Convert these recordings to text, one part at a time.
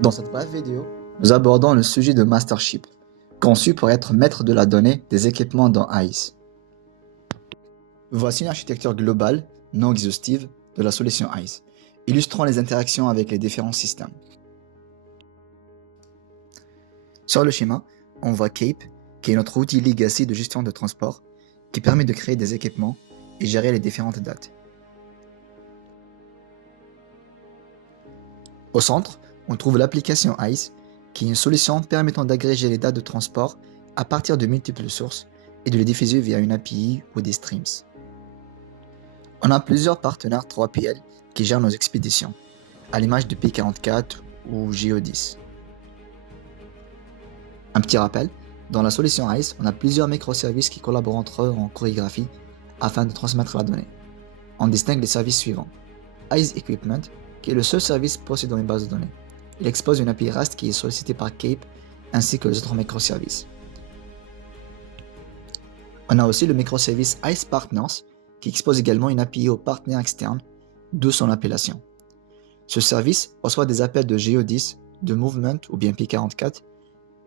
Dans cette brève vidéo, nous abordons le sujet de Mastership, conçu pour être maître de la donnée des équipements dans ICE. Voici une architecture globale, non exhaustive, de la solution ICE, illustrant les interactions avec les différents systèmes. Sur le schéma, on voit Cape, qui est notre outil legacy de gestion de transport, qui permet de créer des équipements et gérer les différentes dates. Au centre, on trouve l'application ICE, qui est une solution permettant d'agréger les dates de transport à partir de multiples sources et de les diffuser via une API ou des streams. On a plusieurs partenaires 3PL qui gèrent nos expéditions, à l'image de P44 ou Geodis. Un petit rappel, dans la solution ICE, on a plusieurs microservices qui collaborent entre eux en chorégraphie afin de transmettre la donnée. On distingue les services suivants. ICE Equipment, qui est le seul service possédant une base de données. Il expose une API REST qui est sollicitée par Cape ainsi que les autres microservices. On a aussi le microservice ICE Partners qui expose également une API aux partenaires externes, d'où son appellation. Ce service reçoit des appels de Geodis, de Movement ou bien P44,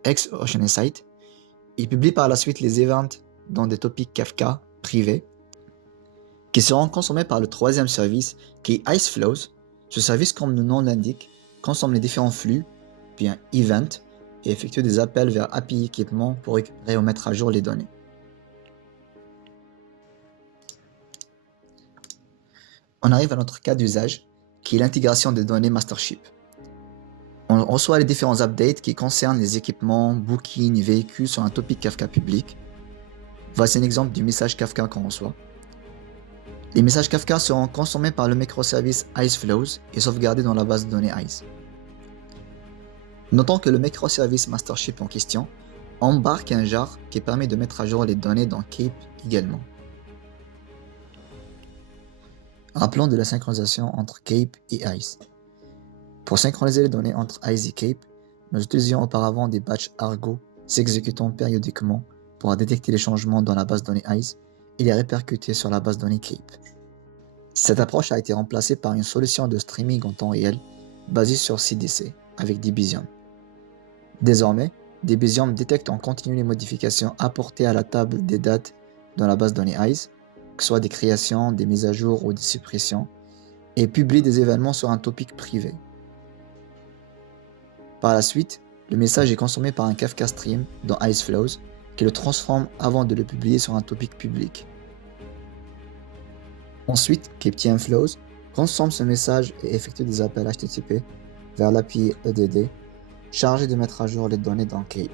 ex-OceanSight. Il publie par la suite les events dans des topics Kafka privés qui seront consommés par le troisième service qui est ICE Flows. Ce service, comme le nom l'indique, consomme les différents flux, bien events, et effectue des appels vers API équipement pour récupérer ou mettre à jour les données. On arrive à notre cas d'usage, qui est l'intégration des données Mastership. On reçoit les différents updates qui concernent les équipements, bookings et véhicules sur un topic Kafka public. Voici un exemple du message Kafka qu'on reçoit. Les messages Kafka seront consommés par le microservice ICE Flows et sauvegardés dans la base de données ICE. Notons que le microservice Mastership en question embarque un jar qui permet de mettre à jour les données dans Cape également. Rappelons de la synchronisation entre Cape et ICE. Pour synchroniser les données entre ICE et Cape, nous utilisions auparavant des batchs Argo s'exécutant périodiquement pour détecter les changements dans la base de données ICE et les répercuter sur la base de données Cape. Cette approche a été remplacée par une solution de streaming en temps réel basée sur CDC avec Debezium. Désormais, Debezium détecte en continu les modifications apportées à la table des dates dans la base de données ICE, que ce soit des créations, des mises à jour ou des suppressions, et publie des événements sur un topic privé. Par la suite, le message est consommé par un Kafka Stream dans ICE Flows qui le transforme avant de le publier sur un topic public. Ensuite, KapeTM Flows consomme ce message et effectue des appels HTTP vers l'API EDD chargé de mettre à jour les données dans Cape.